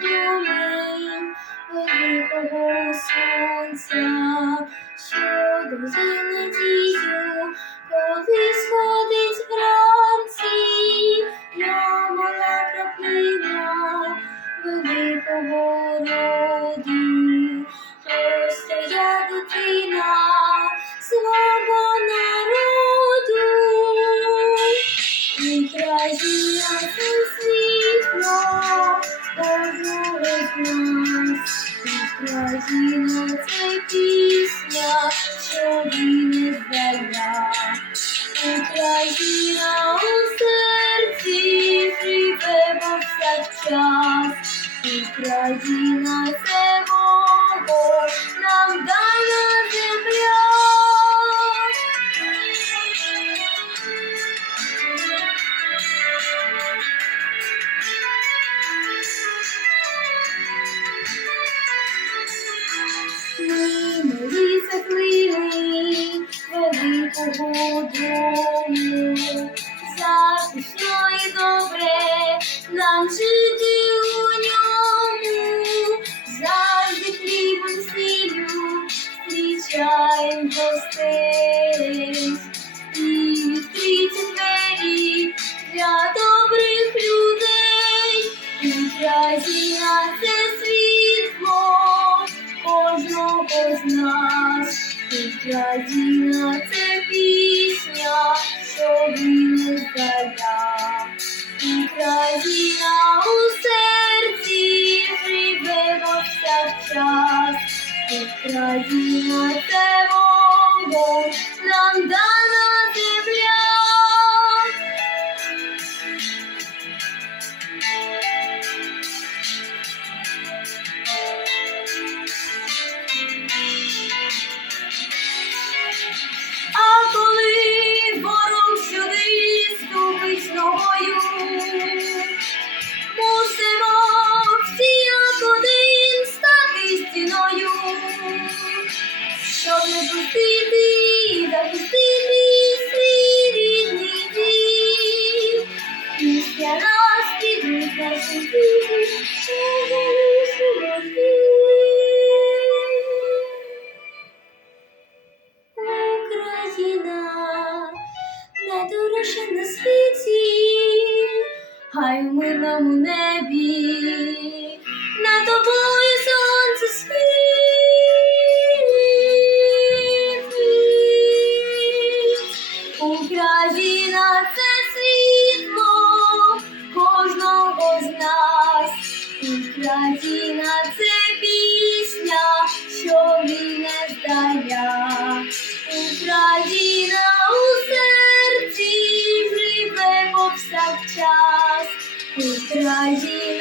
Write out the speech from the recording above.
промінь великого сонця, що дуже надію, Україна це Богом нам дана земля. Минулі цеглини великого дому, гостей, і відкриті для добрих людей, Україна це світло кожного з нас. Україна це пісня, що він здала. Україна у серці живе повсякчас. Україна це на світі, хай у мирному небі над тобою сонце світить. Україна це пісня, що не здая. Україна у серці живе повсякчас. Україна